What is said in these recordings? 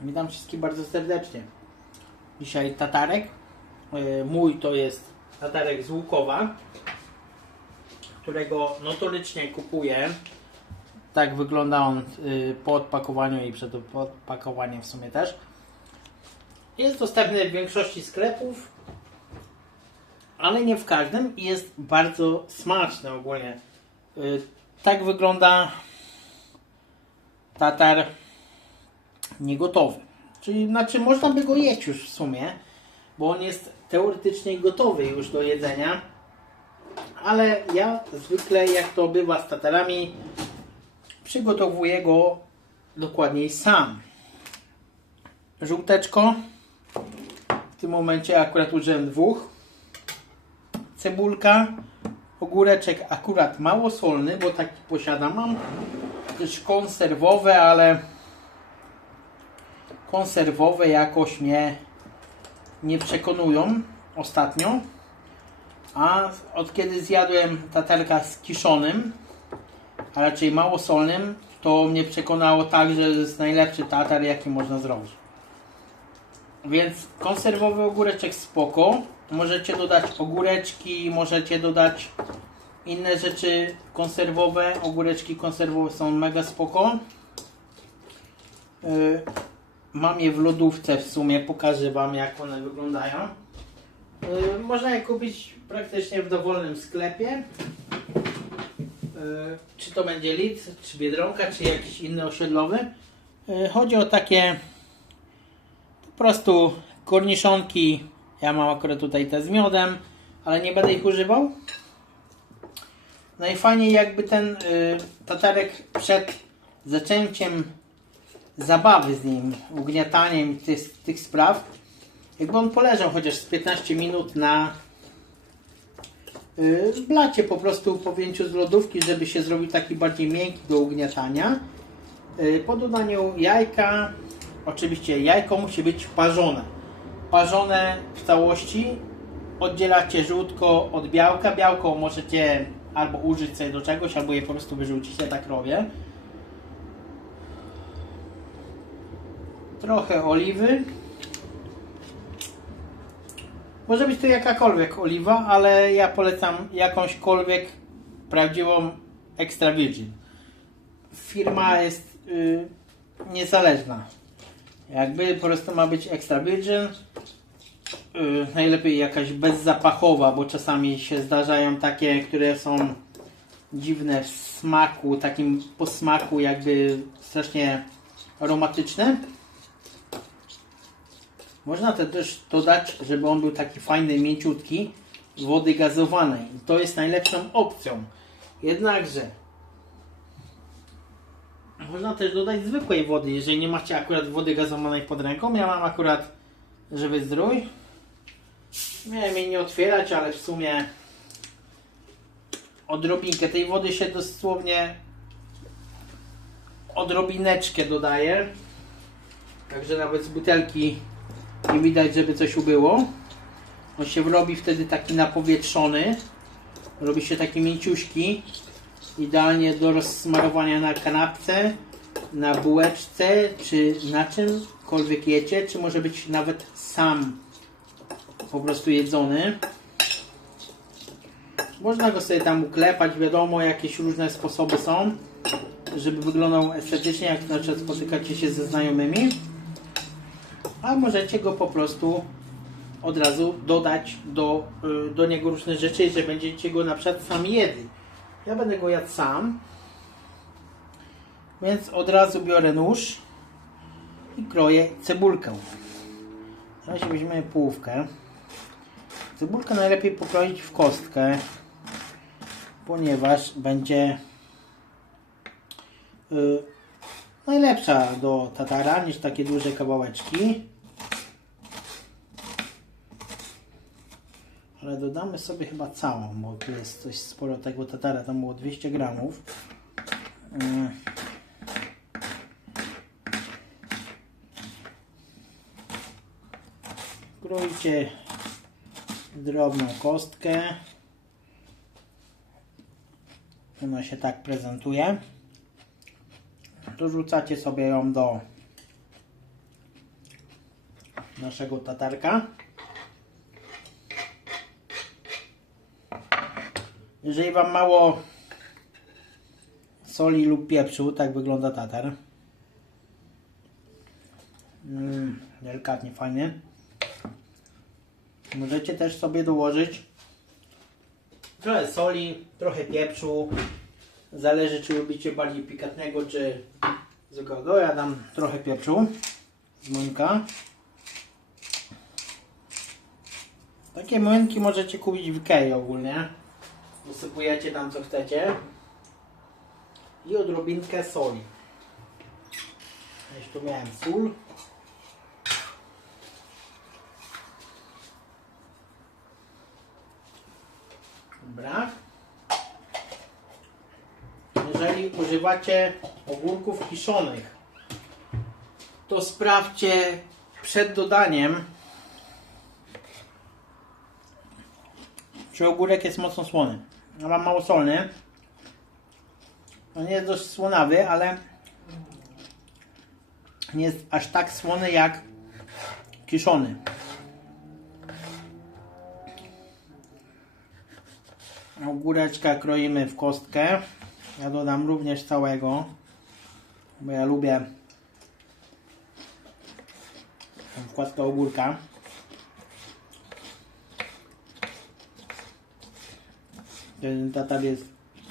Witam wszystkich bardzo serdecznie. Dzisiaj tatarek. E, Mój to jest tatarek z Łukowa, którego notorycznie kupuję. Tak wygląda on y, po odpakowaniu i przed odpakowaniem w sumie też. Jest dostępny w większości sklepów, ale nie w każdym i jest bardzo smaczny ogólnie. Y, Tak wygląda tatar niegotowy. Czyli znaczy można by go jeść już w sumie, bo on jest teoretycznie gotowy już do jedzenia. Ale ja zwykle, jak to bywa z tatarami, przygotowuję go dokładniej sam. Żółteczko. W tym momencie akurat użyłem dwóch. Cebulka. Ogóreczek akurat mało solny, bo taki posiadam. Mam też konserwowe, ale konserwowe jakoś mnie nie przekonują ostatnio. A od kiedy zjadłem tatarka z kiszonym, a raczej małosolnym, to mnie przekonało tak, że jest najlepszy tatar, jaki można zrobić. Więc konserwowy ogóreczek spoko. Możecie dodać ogóreczki, możecie dodać inne rzeczy konserwowe. Ogóreczki konserwowe są mega spoko. Yy, Mam je w lodówce w sumie, pokażę Wam jak one wyglądają. Yy, Można je kupić praktycznie w dowolnym sklepie. Yy, Czy to będzie Lidl, czy Biedronka, czy jakiś inny osiedlowy. Yy, Chodzi o takie po prostu korniszonki. Ja mam akurat tutaj te z miodem, ale nie będę ich używał. Najfajniej jakby ten tatarek przed zaczęciem zabawy z nim, ugniataniem tych, tych spraw, jakby on poleżał chociaż z 15 minut na yy, blacie po prostu po wyjęciu z lodówki, żeby się zrobił taki bardziej miękki do ugniatania. Yy, po dodaniu jajka, oczywiście jajko musi być parzone. Parzone w całości, oddzielacie żółtko od białka. Białko możecie albo użyć sobie do czegoś, albo je po prostu wyrzucić, ja tak robię. Trochę oliwy. Może być to jakakolwiek oliwa, ale ja polecam jakąśkolwiek prawdziwą extra virgin. Firma jest y, niezależna. Jakby po prostu ma być extra virgin. Y, najlepiej jakaś bezzapachowa, bo czasami się zdarzają takie, które są dziwne w smaku, takim posmaku jakby strasznie aromatyczne. Można to też dodać, żeby on był taki fajny, mięciutki, wody gazowanej. I to jest najlepszą opcją. Jednakże można też dodać zwykłej wody, jeżeli nie macie akurat wody gazowanej pod ręką. Ja mam akurat żywy zdrój. Miałem jej nie otwierać, ale w sumie odrobinkę tej wody się dosłownie odrobineczkę dodaje. Także nawet z butelki nie widać, żeby coś ubyło. On się robi wtedy taki napowietrzony. Robi się taki mięciuśki. Idealnie do rozsmarowania na kanapce, na bułeczce, czy na czymkolwiek jecie, czy może być nawet sam po prostu jedzony. Można go sobie tam uklepać, wiadomo, jakieś różne sposoby są, żeby wyglądał estetycznie, jak na przykład spotykacie się ze znajomymi a możecie go po prostu od razu dodać do, y, do niego różne rzeczy, że będziecie go na przykład sami jedli. Ja będę go jadł sam, więc od razu biorę nóż i kroję cebulkę. Teraz weźmiemy połówkę. Cebulkę najlepiej pokroić w kostkę, ponieważ będzie y, najlepsza do tatara niż takie duże kawałeczki. Ale dodamy sobie chyba całą, bo tu jest coś sporo tego tatara, tam było 200 gramów. Mm. Krójcie drobną kostkę. Ona się tak prezentuje dorzucacie sobie ją do naszego tatarka. Jeżeli Wam mało soli lub pieprzu, tak wygląda tatar. Mm, delikatnie, fajnie. Możecie też sobie dołożyć trochę soli, trochę pieprzu. Zależy czy lubicie bardziej pikantnego czy zwykłego. Ja dam trochę pieprzu z młynka. Takie młynki możecie kupić w Ikei ogólnie. Usypujecie tam co chcecie. I odrobinkę soli. Jeszcze tu miałem sól. Dobra. Jeżeli używacie ogórków kiszonych, to sprawdźcie przed dodaniem, czy ogórek jest mocno słony. Ja mam mało solny. On jest dość słonawy, ale nie jest aż tak słony jak kiszony. Ogóreczka kroimy w kostkę. Ja dodam również całego, bo ja lubię wkładkę ogórka. Ten tatar jest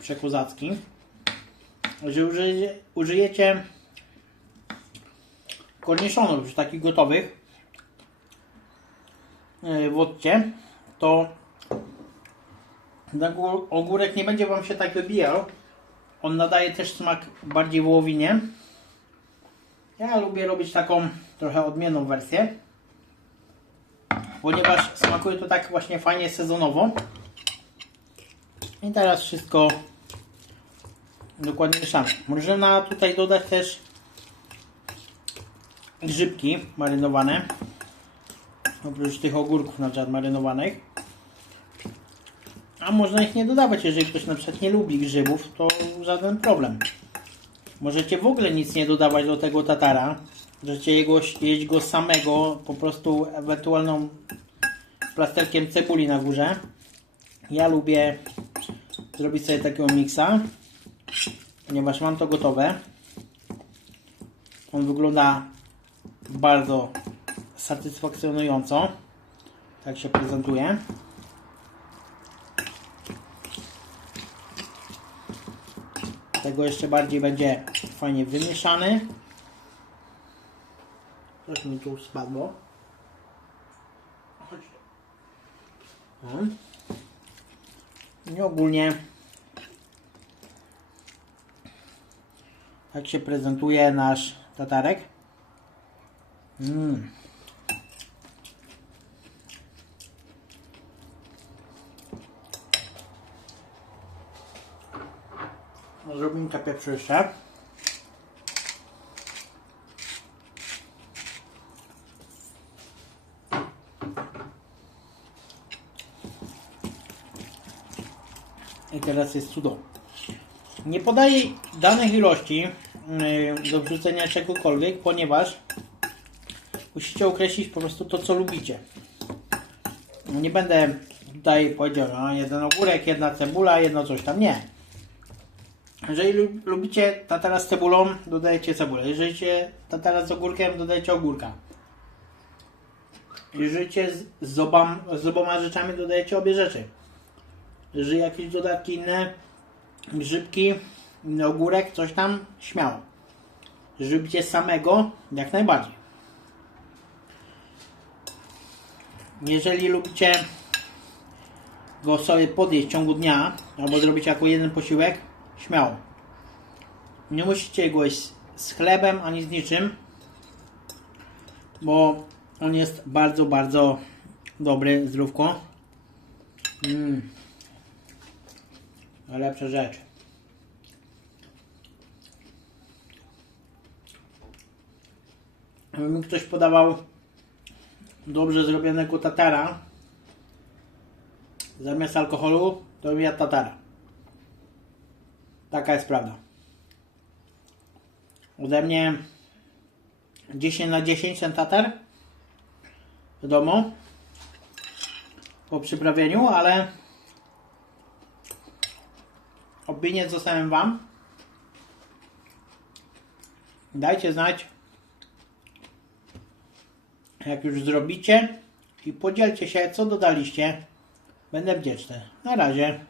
przekozacki. Że użyjecie, użyjecie korniszonów już takich gotowych yy, w odcie, to ogórek nie będzie Wam się tak wybijał. On nadaje też smak bardziej wołowinie. Ja lubię robić taką trochę odmienną wersję. Ponieważ smakuje to tak właśnie fajnie sezonowo. I teraz wszystko dokładnie mieszamy. Można tutaj dodać też grzybki marynowane. Oprócz tych ogórków na przykład marynowanych. A można ich nie dodawać, jeżeli ktoś na przykład nie lubi grzybów, to żaden problem. Możecie w ogóle nic nie dodawać do tego tatara. Możecie jego, jeść go samego, po prostu ewentualną plasterkiem cebuli na górze. Ja lubię zrobić sobie takiego miksa, ponieważ mam to gotowe. On wygląda bardzo satysfakcjonująco. Tak się prezentuje. Tego jeszcze bardziej będzie fajnie wymieszany. Coś mi tu spadło. Chodź. Mhm. I ogólnie tak się prezentuje nasz tatarek. Mm. Odrobinkę pieprzu jeszcze. Teraz jest cudo. Nie podaję danych ilości yy, do wrzucenia czegokolwiek, ponieważ musicie określić po prostu to, co lubicie. Nie będę tutaj powiedział, no, jeden ogórek, jedna cebula, jedno coś tam. Nie. Jeżeli lu- lubicie tatara z cebulą, dodajecie cebulę. Jeżeli chcecie tatara z ogórkiem, dodajcie ogórka. Jeżeli z, z, obam, z oboma rzeczami, dodajecie obie rzeczy. Jeżeli jakieś dodatki inne, grzybki, ogórek, coś tam, śmiało. Lubicie samego, jak najbardziej. Jeżeli lubicie go sobie podjeść w ciągu dnia, albo zrobić jako jeden posiłek, śmiało. Nie musicie go jeść z chlebem ani z niczym, bo on jest bardzo, bardzo dobry, zdrówko. Mm. Najlepsza rzecz. Jakby mi ktoś podawał dobrze zrobionego tatara zamiast alkoholu, to bym jadł tatara. Taka jest prawda. Ode mnie 10 na 10 ten tatar. wiadomo, po przyprawieniu, ale opinię zostawiam Wam. Dajcie znać, jak już zrobicie i podzielcie się, co dodaliście. Będę wdzięczny. Na razie.